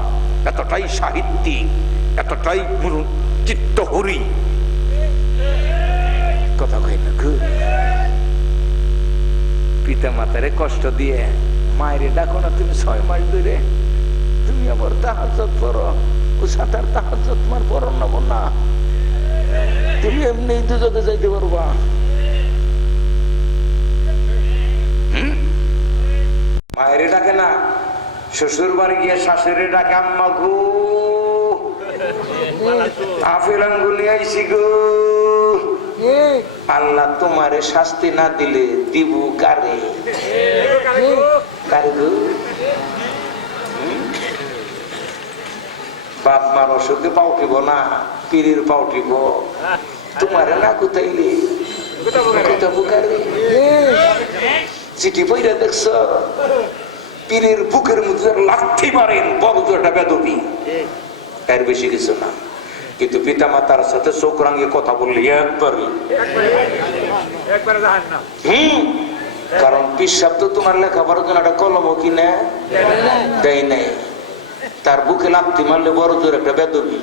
এতটাই সাহিত্যিক, এতটাই চিত্তহরি। কথা কই না? পিতা মাতারে কষ্ট দিয়ে মায়েরে ডাকো না তুমি 6 মাস ধরে, তুমি আবার তাহাজ্জুদ পড়ো, ও সাতার তাহাজ্জুদ মার পড়ো না, তুমি এমনি দুজকে যাইতে পারবা। মায়েরে ডাকে না, শ্বশুর বাড়ি গিয়ে শাশুড়ি ডাকে আম্মা গো আপেল আঙ্গুর নিয়ে আইছি গো। আল্লাহ তোমারে শাস্তি না দিলে দিব কারে? কারে গো? বাপ মার অসুখে পাউটিব না, পীরের পাউটিব, তোমারে না কোথাইলে চিঠি বইরা দেখছ পীরের বুকের মধ্যে লাথি মারেন বড় একটা বেদবি, এর বেশি কিছু না। কিন্তু পিতা মাতার সাথে চোখ রাঙিয়ে কথা বললে একবারে কারণ পিসাব তো তোমার লেখাপড়ার জন্য একটা কলম কিনে দেয় নাই, তার বুকে লাথি মারলে বড় জোর একটা বেদবি,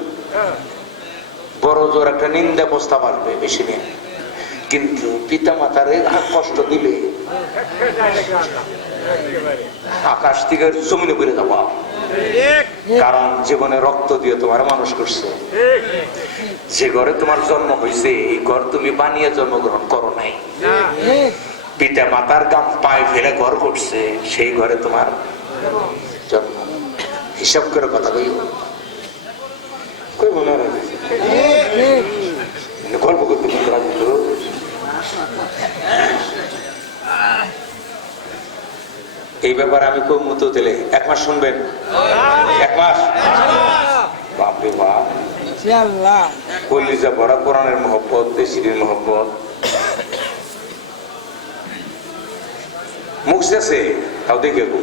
বড় জোর একটা নিন্দা প্রস্তাব আসবে বেশি দিন। কিন্তু পিতা মাতার কষ্ট দিলে আকাশ থেকে জমিনে পড়ে যাবো, কারণ জীবনে রক্ত দিয়ে তোমার মানুষ করছে। যে ঘরে তোমার জন্ম হয়েছে এই ঘর তুমি বানিয়ে জন্মগ্রহণ করো নাই, পিতা মাতার গাম পায়ে ফেলে ঘর করছে, সেই ঘরে তোমার জন্ম। হিসাব করে কথা কইব, গল্প করতে এই ব্যাপারে আমি খুব মতো দিলে 1 মাস শুনবেন, 1 মাস। বাপরে বাপ, কলিজা ভরা কোরআনের মহব্বত, দেশির মহব্বত মুখছে তাও দেখে গো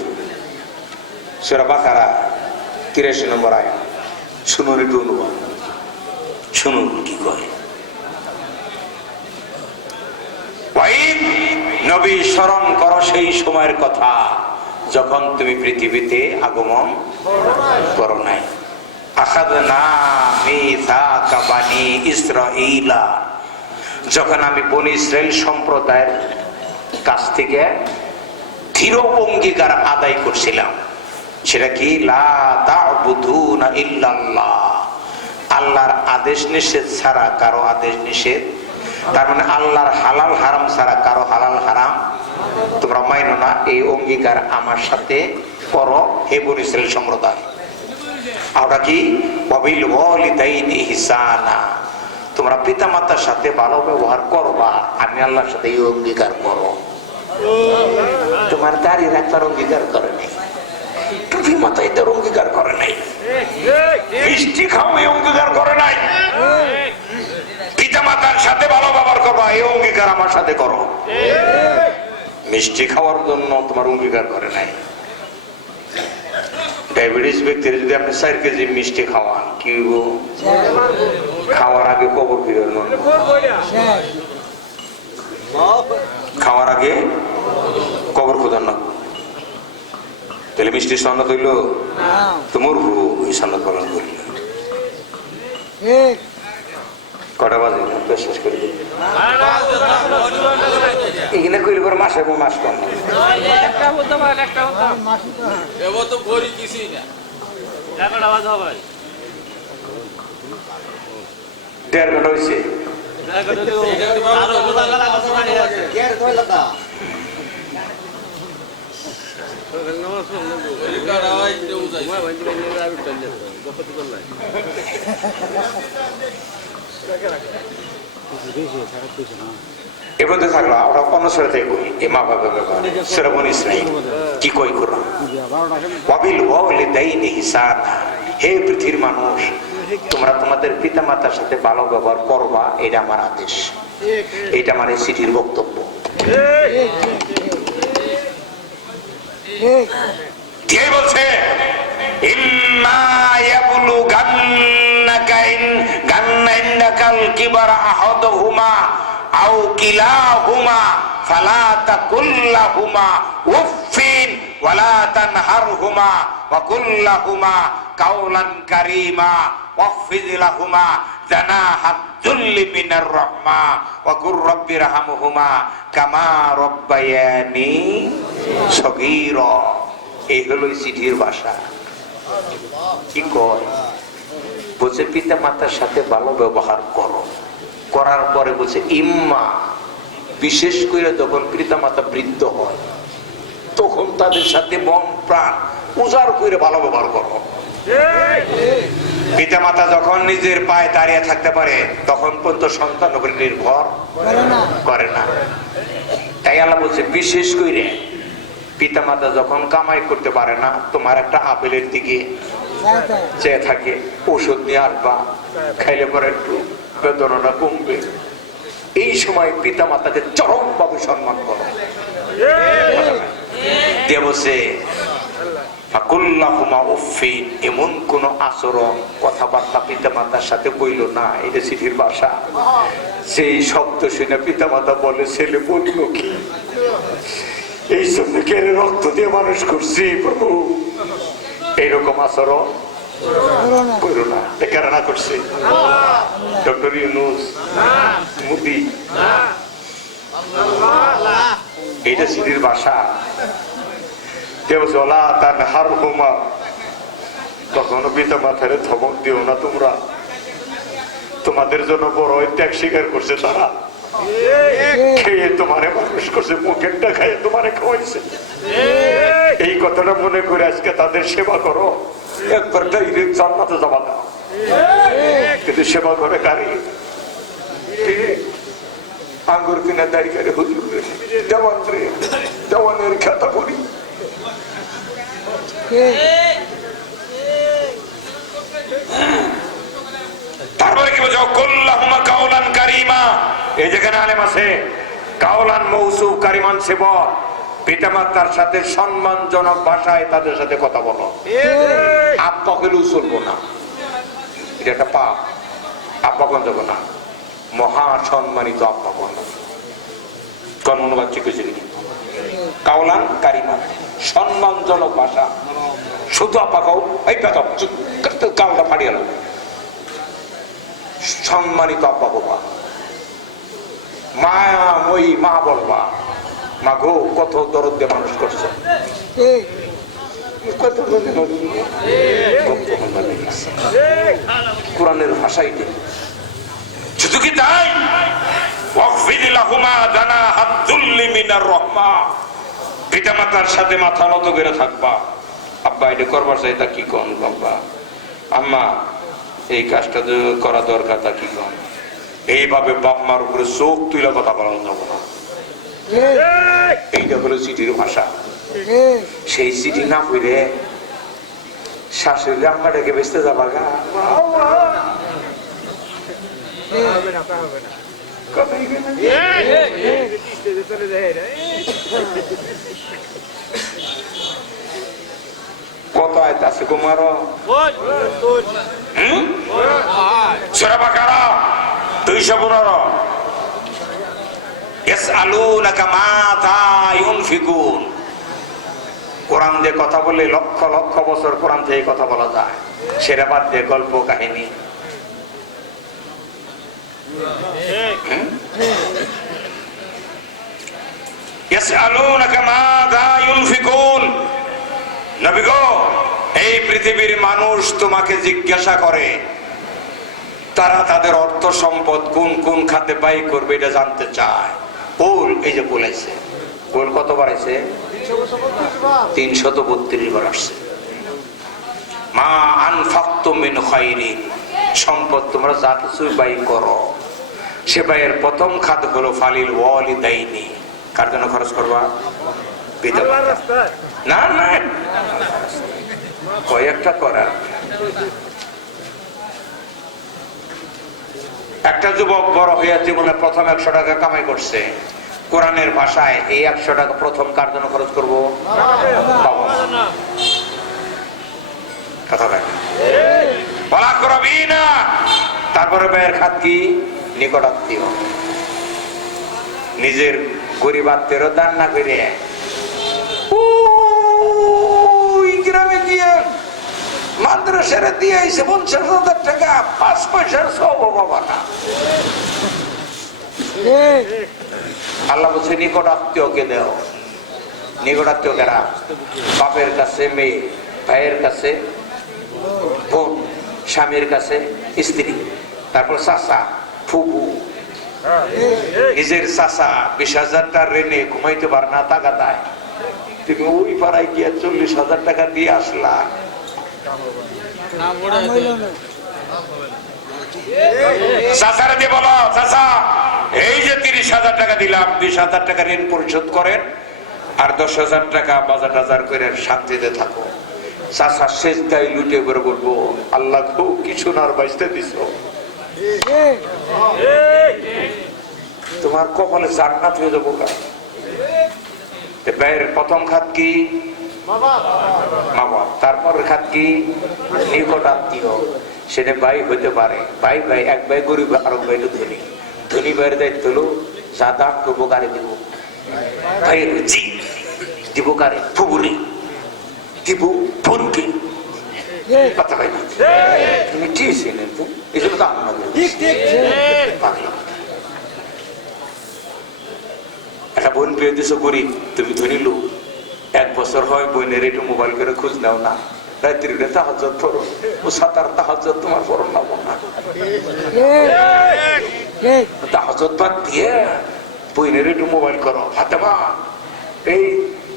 সূরা বাকারা 83 নম্বর আয়াত। শুনুন একটু অনুবাদ, শুনুন কি কয়। নবী স্মরণ করো সেই সময়ের কথা যখন তুমি পৃথিবীতে আগমন করো নাই। আখাযনা মিসাকা বানি ইসরাঈলা, যখন আমি বনি ইসরাইল সম্প্রদায়ের কাছ থেকে দৃঢ় অঙ্গীকার আদায় করছিলাম। সেটা কি? লা তা'বুদুনা ইল্লাল্লাহ, আল্লাহর আদেশ নিষেধ ছাড়া কারো আদেশ নিষেধ, তার মানে আল্লাহর হালাল হারাম ছাড়া কারো হালাল হারাম তোমরা মাইনো না। এই অঙ্গীকার আমার সাথে করো হে বনী ইসরাইল সম্প্রদায়। আর কি? ওয়াবিল ওয়ালিদাইনি ইহসানা, তোমরা পিতা মাতার সাথে ভালো ব্যবহার করবা, আমি আল্লাহর সাথে এই অঙ্গীকার করো। তোমার দাড়ি রাখবার অঙ্গীকার করে নাই, টুপি মাথায় তার অঙ্গীকার করে নাই, মিষ্টি খাও এই অঙ্গীকার করে নাই, পিতা মাতার সাথে ভালো ব্যবহার করবা এই অঙ্গীকার আমার সাথে করো। মিষ্টি খাওয়ার জন্য তোমার অঙ্গীকার করে নাই। ডায়াবেটিস ব্যক্তির যদি আপনি 4 কেজি মিষ্টি খাওয়ান, কি খাওয়ার আগে কবর ফিরেন, খাওয়ার আগে কবর খোঁজান না, তাহলে মিষ্টি সন্ন্যত হইল তো মরবো ওই সন্ন্যত পালন করলে। কটা বাজে শেষ করে এখানে কইলে পরে মাসে মাস কম 1.5 ঘন্টা হয়েছে। এবার থাকলো আমরা অনুসরণ করি এ মা বাবার ব্যাপার সূরা বনী ইসরাঈল কি কই কোরআন। ওয়াবিল ওয়ালিদাইনি ইহসানা, হে পৃথিবীর মানুষ তোমরা তোমাদের পিতা মাতার সাথে ভালো ব্যবহার করবা, এটা আমার আদেশ, এটা আমার এই চিঠির বক্তব্য। কে বলছে? ইম্মা ইয়াবলুগান্নাকা ইন্নাকাল কিবারা আহাদুহুমা আও কিলাহুমা ফালা তাকুল্লাহুমা উফিন ওয়ালা তানহারহুমা ওয়া কুল্লাহুমা কাওলান কারীমা ওয়াখফিদ লাহুমা জানাহাদ যুল্লি মিনার রাহমা ওয়া কুর রাব্বিরহামহুমা কামা রাব্বায়ানি সগীরা। এই হলো চিঠির ভাষা। কি কয়? বলছে পিতা মাতার সাথে ভালো ব্যবহার করো, করার পরে বলছে ইম্মা, বিশেষ করে যখন পিতা মাতা বৃদ্ধ হয় তখন তাদের সাথে মন প্রাণ উজাড় করে ভালো ব্যবহার করো। পিতা মাতা যখন নিজের পায়ে দাঁড়িয়ে থাকতে পারে তখন পর্যন্ত সন্তান উপরে নির্ভর করে না। তাই আল্লাহ বলছে বিশেষ করে পিতা মাতা যখন কামাই করতে পারে না, তোমার একটা আপেলের দিকে চেয়ে থাকে, ওষুধ নিয়ে আসবা, খাইলে পরে একটু বেদনা কমবে। এই সময় পিতা মাতাকে চরম ভাবে সম্মান করো। দেবসে এমন কোন আচরণ কথাবার্তা পিতা মাতার সাথে বইল না। এটা চিঠির ভাষা। সেই শব্দ শুনে পিতা মাতা বলে, ছেলে বলল কি, এই জন্য কেড়ে রক্ত দিয়ে মানুষ করছি প্রভু, এইরকম আচরণ করো না। কেন না করছে ডক্টর ইউনূস, মোদি? এইটা চিঠির ভাষা। কখনো পিতা মাথারে ধমক দিও না তোমরা, তোমাদের জন্য বড় ত্যাগ স্বীকার করছে তারা, খেয়ে তোমারে মানুষ করছে, মুখেরটা খাইয়ে তোমারে খাওয়াইছে। এই কথাটা মনে করে আজকে তাদের সেবা করো, একবার ডাইরেক্ট জান্নাতে যাবা না। কিন্তু সেবা করে কারি? আঙ্গুর কিনা দাঁড়িয়ে করে হুজুর দেওয়ান রে, দেওয়ানের খাতা করি। তারপরে কি বলছো? কুল্লাহুমা কাওলান কারিমা। এই যেখানে আলেম আছে, কাওলান মৌসুফ, কারিমান সেবক। পিতামাতার সাথে সম্মানজনক ভাষায় তাদের সাথে কথা বলো। আব্বা হলেও চলবো না, এটা একটা পাপ। আব্বা কোন যাবো না, মহা সম্মানিত আব্বা কোন কোন অনুবাদ শিখেছি। কাওলান কারিমা, সম্মানজনক ভাষা। শুধু আব্বা কাউ, এই পেতাম কাউটা ফাড়িয়ে গেল। সম্মানিত আব্বা বাবা, মায়া মই মা বলবা, মা গো কত দরদ দিয়ে মানুষ করছে। কোরআনের ভাষাই নেই। শুধু কি তাই, পিতা মাতার সাথে মাথা নত করে থাকবা। আব্বা এটা করবার চাই, তা কি কন? বাবা আম্মা এই কাজটা করা দরকার, তা কি কন? এইভাবে বাপ মার উপরে চোখ তুলে কথা বলা যাবো না। এইটা হলো চিঠির ভাষা। সেই চিঠি না পড়ে শাশুড়ি আম্মাটাকে বেচতে যাবা গা, কত আয়াত আছে কুমার? সূরা বাকারা 215। ইয়াসআলুনাকা মাযা ইউনফিকুন। কোরআন দিয়ে কথা বলে লক্ষ লক্ষ বছর কোরআন থেকে কথা বলা যায়। সেটা বাদ দিয়ে গল্প কাহিনী। ইয়াসআলুনাকা মাযা ইউনফিকুন। নবী গো, এই পৃথিবীর মানুষ তোমাকে জিজ্ঞাসা করে, তারা তাদের অর্থ সম্পদ কোন কোন খাতে ব্যয় করবে এটা জানতে চায়। কুল, এই যে বলেছে, কুল কত বাড়াইছে? 332 বার আসছে। মা আনফাকতুম মিন খায়রিন, সম্পদ তোমরা যা কিছু ব্যয় করো, সে ব্যয়ের প্রথম খাত হলো ফালিল ওয়ালিদাইনি। কার জন্য খরচ করবা? পিতা মাতা। না না, কয়েকটা করার। একটা যুবক বড় হইয়া জীবনে প্রথম 100 টাকা কামাই করছে। কোরআনের ভাষায় এই 100 টাকা প্রথম কার জন্য খরচ করবো? বাবা। কথা বলা করবি না। তারপরে ব্যয়ের খাত কি? নিকট আত্মীয়। নিজের গরিব আত্মীয়রও দান না করে গ্রামে গিয়ে মাদ্রাসার দিয়ে আইসে 50,000 টাকা, 5 পয়সার সব বাবা না। আল্লাহ বলছে নিকট আত্মীয়কে দেও। নিকট আত্মীয় কারা? বাপের কাছে মেয়ে, ভাইয়ের কাছে বোন, স্বামীর কাছে স্ত্রী, তারপর চাচা, ফুফু। নিজের চাচা 20,000 ঋণে ঘুমাইতে পারে না, টাকা দেয়, তুমি ওই পাড়ায় গিয়ে 40,000 টাকা দিয়ে আসলা। চাচারে দিয়ে বলো, চাচা এই যে 30,000 টাকা দিলাম, 20,000 টাকা ঋণ পরিশোধ করেন, আর 10,000 টাকা বাজার টাজার করে শান্তিতে থাকো। চাচা শেষ দায় লুটে করে বলবো, আল্লাহ খুব কিছু নার বাইসতে দিছ, তোমার কপালে জান্নাত হয়ে যাবো। ব্যয়ের প্রথম খাত কি? মা বাবা। তারপরের খাত কি? নিকট আত্মীয়। সেটা ভাই হইতে পারে, ভাই ভাই, এক ভাই গরিব আর এক ভাই ধনী। ধনী ভাইয়ের দায়িত্ব হলো যা দান করবো কারে দিব, ভাইয়ের জি দিব কারে, ফুবুরি দিব, বোনকে। কথা ভাই না, তুমি কি ছিলেন তো এই জন্য তো আমরা একটা বোন পেয়ে দিছো গরিব, তুমি ধনী লোক, 1 বছর হয় বোনের একটু মোবাইল করে খোঁজ নাও না, রাত্রি তাহাজ্জুদ পড়ো, ও 7 তাহাজ্জুদ তোমার পড়ো না না, তাহাজ্জুদ বাদ দিয়ে বোনের একটু মোবাইল করো। ফাতেমা এই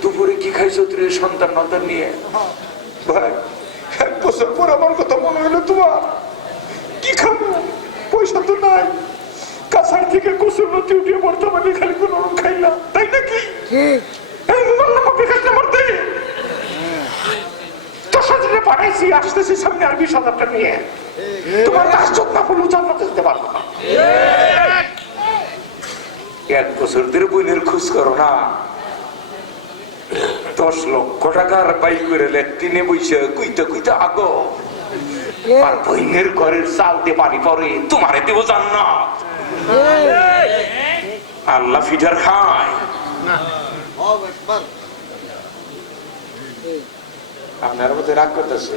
দুপুরে কি খাইছো তুই সন্তান নন্তান নিয়ে? ভাই 1 বছর পর আমার কথা মনে হলো, তোমার কি খাবো, পয়সা তো নাই, কাছার থেকে কচুর নদী উঠিয়ে বর্তমানে খালি কোন খাইলাম, তাই নাকি? পাঠাইছি, আসতেছি সামনে আর 20,000 টাকা নিয়ে, তোমার তাহাজ্জুদ না পড়লে জান্নাতে যেতে পারবো না। 1 বছর ধরে বোনের খোঁজ করো না, 10 লক্ষ টাকার বাইক করে লেট্রিনে বইছে কুইতে কুইতে আগো, আর বোনের ঘরের চাল দিয়ে পানি পরে, তোমারে দেব জান্নাত। আল্লাহ ফিটার খায়। আপনার মধ্যে রাগ করতেছে,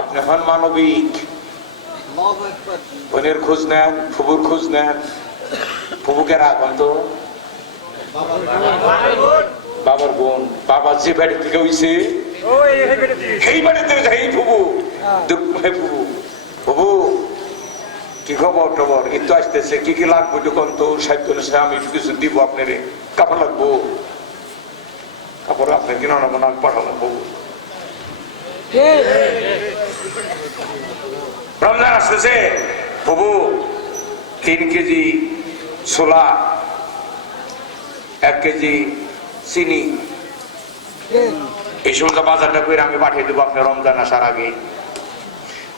আপনি হন মানবিক, বোনের খোঁজ নেন, ফুবুর খোঁজ নেন। ফুবুকে রাখুন তো, বাবার বোন, বাবা যে বাড়ি থেকে হইছে সেই বাড়িতে যাই ফুবু, ফুবু ফুবু কি খবর টবর, একটু আসতেছে, কি কি লাগবে যখন তো সাহিত্য আমি কিছু দিব, আপনার কাপড় লাগবো, কাপড় আপনার কিনা নেবো না, পাঠালাম বাবু। রমজান আসতেছে, বাবু 3 কেজি ছোলা, 1 কেজি চিনি, এই সমস্ত বাজারটা করে আমি পাঠিয়ে দেবো আপনার রমজান আসার আগে।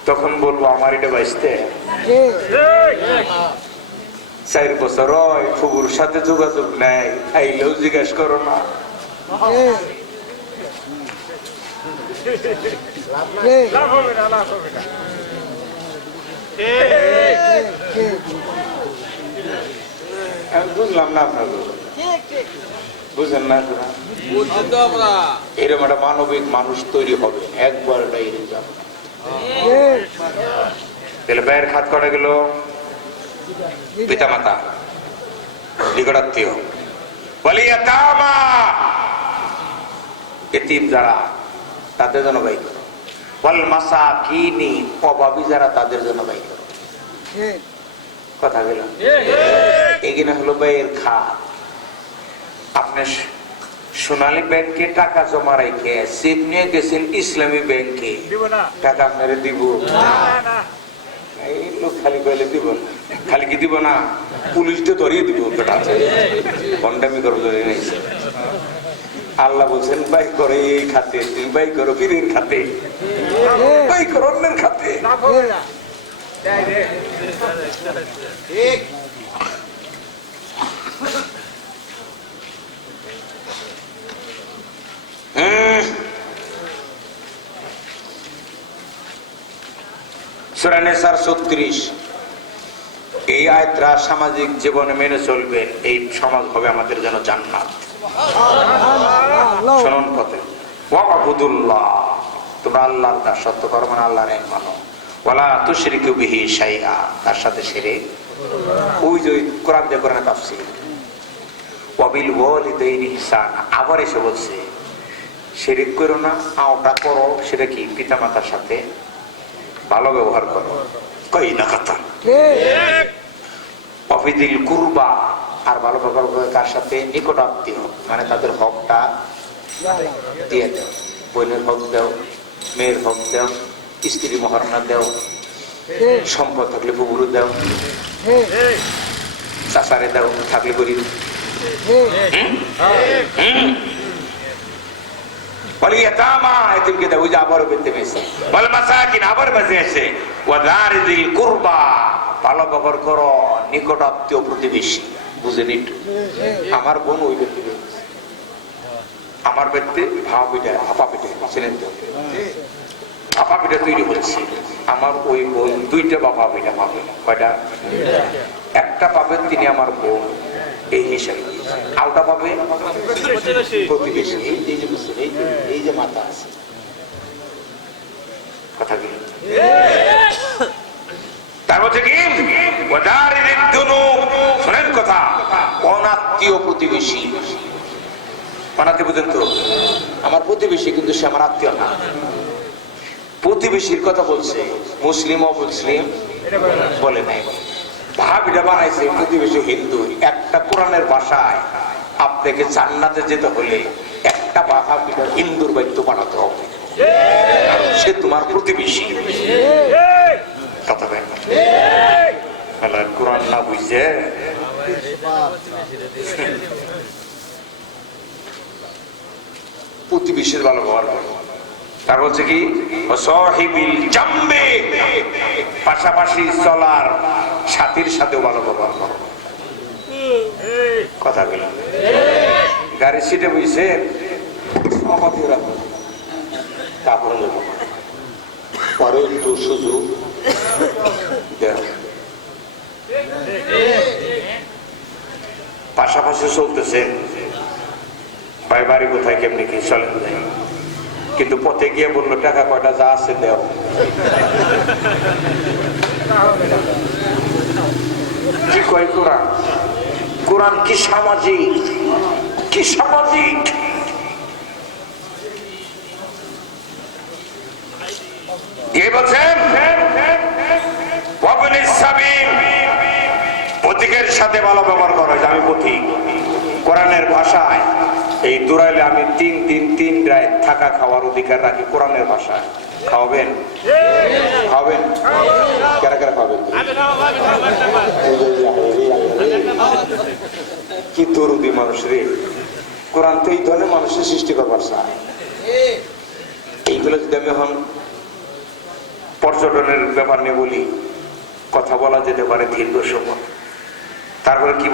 তখন বলবো আমার এটা বাইসতে 4 বছর হয় ফুবুর সাথে যোগাযোগ নাই, আইলেও জিজ্ঞাসা করো না। আমি বুঝলাম না, আপনার বুঝেন না, এরকম একটা মানবিক মানুষ তৈরি হবে একবার। তাহলে ব্যয়ের খাত করা গেল পিতা মাতা, নিকটাত্মীয়, এতিম যারা তাদের জন্য ব্যয় করো, ওয়াল মাসাকিনি অভাবী যারা তাদের জন্য ব্যয় করো। কথা গেল, এখানে হলো ব্যয়ের খাত। আপনি সোনালী ব্যাংকে টাকা জমা রেখে চেক নিয়ে গেছেন ইসলামী ব্যাংকে, টাকা আপনারা দিব? এই লোক খালি কইলে দিব না, খালি কি দিব না, পুলিশ দিয়ে ধরিয়ে দিব, কন্ডামি করো ধরে নিয়েছে। আল্লাহ বলছেন বাই করে এই খাতে, তুমি বাই করো পীরের খাতে, বাই করো অন্যের খাতে। সূরা নিসার 36, এই আয়াতটা সামাজিক জীবনে মেনে চলবেন, এই সমাজ হবে আমাদের জন্য জান্নাত। শুনুন পথে, ওয়াবুদুল্লাহ, তোমরা আল্লাহর দাসত্ব করো, মানে আল্লাহর এক মানো, ওয়ালা তুশরিকু বিহি শাইআ, তার সাথে শিরক। ওই যে কোরআন দিয়ে কোরআনে তাফসীর, ওয়াবিল ওয়ালিদাইনি ইহসান, আবার এসে বলছে শিরক করো না, আওটা করো, সেটা কি পিতামাতার সাথে ভালো ব্যবহার করো, কই না কথা অফিদিল কুরবা, আর ভালো ব্যবহার করে কার সাথে, নিকট আত্মীয়, মানে তাদের হকটা দিয়ে দাও, বোনের হক দাও, মেয়ের হক দাও, স্ত্রী মহারণা দাও, সম্পদ থাকলে বুবুরু দাও, চাচারে দাও থাকলে গরিব, বলে ইয়াতামা এতিমকে দাও, ওই যে আবারও বেঁধে পেয়েছে, বলে মাসাকিন আবার বেঁচে আছে, ওয়াদারিদিল কুরবা, ভালো ব্যবহার করো নিকট আত্মীয় প্রতিবেশী। বুঝেন একটু, আমার বোন ওই ব্যক্তি, আমার ব্যক্তি ভাব পিঠা আপা পিঠে ছিলেন তো, আপা পিঠা তৈরি হচ্ছে, আমার ওই বোন দুইটা বাবা পিঠা পাবে, কয়টা? একটা পাবে তিনি আমার বোন এই হিসাবে, আউটা পাবে প্রতিবেশী। এই যে বুঝছেন, এই যে মাথা আছে কথা কি, তার মধ্যে কি শোনেন কথা, অনাত্মীয় প্রতিবেশী। বানাতে বুঝেন তো, আমার প্রতিবেশী কিন্তু সে আমার আত্মীয় না। প্রতিবেশীর কথা বলছে, মুসলিম অমুসলিম বলে নাই। ভাবিটা বানাইছে প্রতিবেশী হিন্দু। একটা কোরআনের ভাষায় আপনাকে জান্নাতে যেতে হলে একটা ভাবিটা হিন্দুর বাদ্য বানাতে হবে, সে তোমার প্রতিবেশী। কথা বলেন, কোরআন না বুঝছে প্রতিবেশীর ভালো ব্যবহার করো। তার বলছে কি সাহিবিল জামবে, পাশাপাশি চলার সাথীর সাথেও ভালো ব্যবহার করো। কথা বলেন, গাড়ির সিটে বসে তারপরে যাবো, পরে একটু সুযোগ দেও। পাশাপাশি চলতেছেন, ভাই বাড়ি কোথায় কেমনি কি চলেন যায়, কিন্তু পথে গিয়ে বললো টাকা কয়টা যা আছে দেও। কি কয় কোরআন? কোরআন কি সামাজিক, কি সামাজিক। দিয়ে বলছেন পথিকের সাথে ভালো ব্যবহার করা, আমি পথিক। কোরআনের ভাষায় এই দূরাইলে আমি 3 দিন 3 রাত থাকা খাওয়ার অধিকার রাখি। কোরআনের ভাষায় খাওয়াবেন, খাওয়াবেন, কারা কারা খাওয়াবেন? কি দরুদি মানুষ রে! কোরআন তো এই ধরনের মানুষের সৃষ্টি করবার চায়। এইগুলো যদি আমি এখন পর্যটনের ব্যাপার নিয়ে বলি, কথা বলা যেতে পারে দীর্ঘ সময়। তারপরে কি